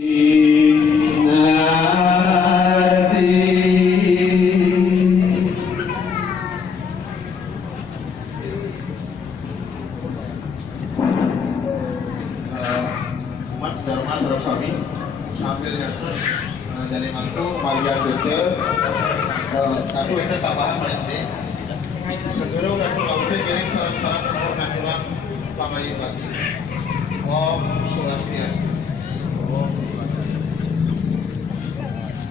Umat Dharma Saraswati sambil nyatus dari mantu Maria Jose satu itu tambahan melete segera ratu lautnya kirim syarat-syarat nomor natulang pamayin lagi Om Swastiastu.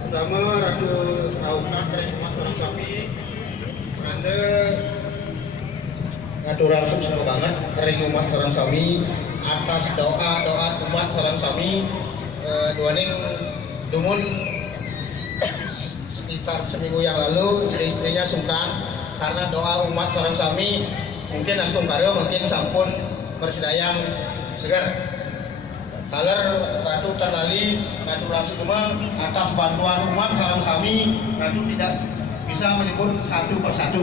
Pertama Ratu Raukan dari Umat Saraswati Anda ngaturang semua banget dari umat sareng sami atas doa-doa umat sareng sami duaning dumun sekitar seminggu yang lalu istrinya sungkan karena doa umat sareng sami mungkin asung karyo mungkin sampun bersedayang segar taler Ratu Tandali ngaturang semua atas bantuan umat sareng sami Ratu tidak bisa menyebut satu persatu.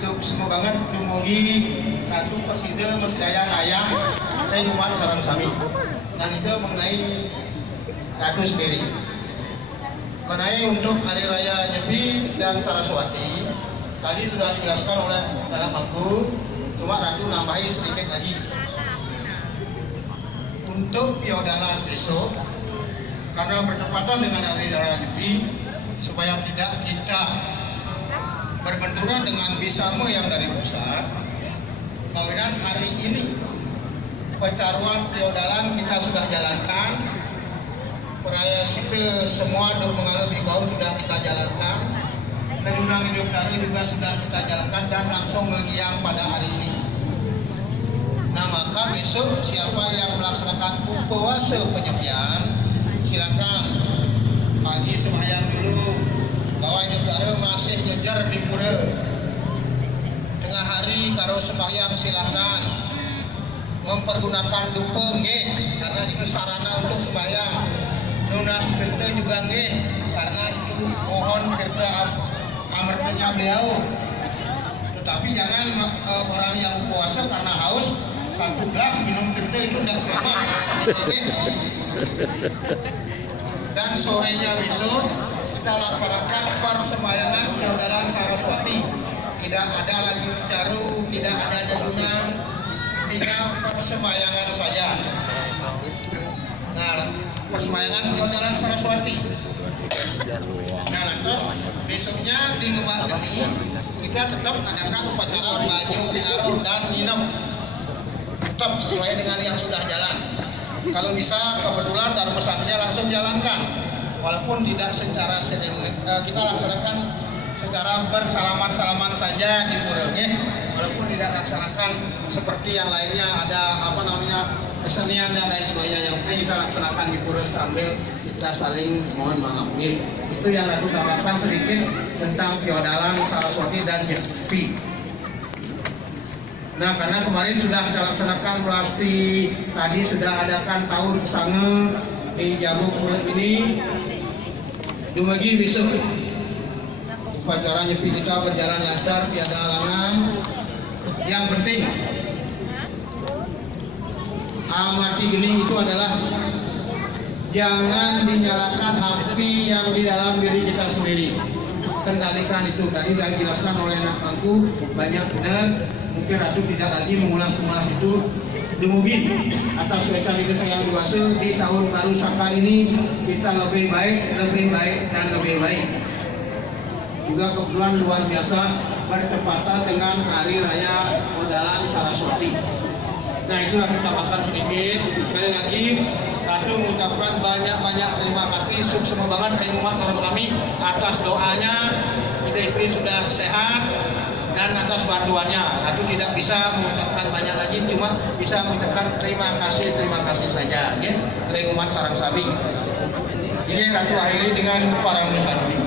Semua banget dumugi Ratu Persida Mesdaya Ayah dan umat sareng sami. Dan itu mengenai Ratu sendiri. Mengenai untuk Hari Raya Nyepi dan Saraswati, tadi sudah dijelaskan oleh dalam aku, cuma Ratu nambahi sedikit lagi. Untuk piodalan besok, karena bertepatan dengan Hari Raya Nyepi, supaya tidak kita berbenturan dengan bisamu yang dari pusat. Kemudian hari ini pecaruan piodalan kita sudah jalankan, peraya sipil semua mengalir di kaum sudah kita jalankan, Undang Hidup Dari juga sudah kita jalankan dan langsung mengiang pada hari ini. Nah maka besok siapa yang melaksanakan puasa penyepian silakan pagi sembahyang dulu bahwa Hidup Dari masih ngejar di pura. Tengah hari karo sembahyang silahkan mempergunakan dupa nggih karena itu sarana untuk sembahyang. Lunas tirta juga nggih karena itu mohon tirta amartanya beliau. Tetapi jangan orang yang puasa karena haus satu gelas minum tirta itu tidak selamat. Dan sorenya besok kita laksanakan persembahyangan piodalan Saraswati. Tidak ada lagi caru, tidak ada jagungan, tinggal persembahyangan saja. Nah, persembahyangan piodalan Saraswati. Nah, lantas besoknya di Ngebat ini kita tetap adakan upacara baju pinaruh dan nginep. Tetap sesuai dengan yang sudah jalan. Kalau bisa kebetulan dharma saktinya langsung jalankan. Walaupun tidak secara seremoni, kita laksanakan secara bersalaman-salaman saja di pura, walaupun tidak laksanakan seperti yang lainnya ada kesenian dan lain sebagainya yang penting kita laksanakan di pura sambil kita saling mohon maaf. Itu yang Ratu tambahkan sedikit tentang piodalan Saraswati dan Nyepi. Nah karena kemarin sudah kita laksanakan melasti tadi sudah adakan tahun sange di Jago Pura ini. Dumagi besok upacara nyepi kita berjalan lancar, tiada halangan. Yang penting amati geni itu adalah jangan dinyalakan api yang di dalam diri kita sendiri. Kendalikan itu. Tadi sudah dijelaskan oleh anak aku banyak benar. Mungkin Ratu tidak lagi mengulas-ulas itu. Dumugi atas wecan itu sayang dewasa di tahun baru Saka ini kita lebih baik dan lebih baik. Juga kebetulan luar biasa bertepatan dengan Hari Raya Piodalan Saraswati. Nah itulah kita makan sedikit. Sekali lagi Ratu mengucapkan banyak-banyak terima kasih semua banget dari umat Saraswati atas doanya. Istri sudah sehat dan atas bantuannya. Ratu tidak bisa mengucapkan banyak lagi, cuma bisa mengucapkan terima kasih saja ya dari umat sareng sami. Jadi Ratu akhiri dengan para musanti.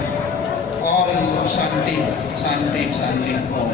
Om Santi Santi Santi Om.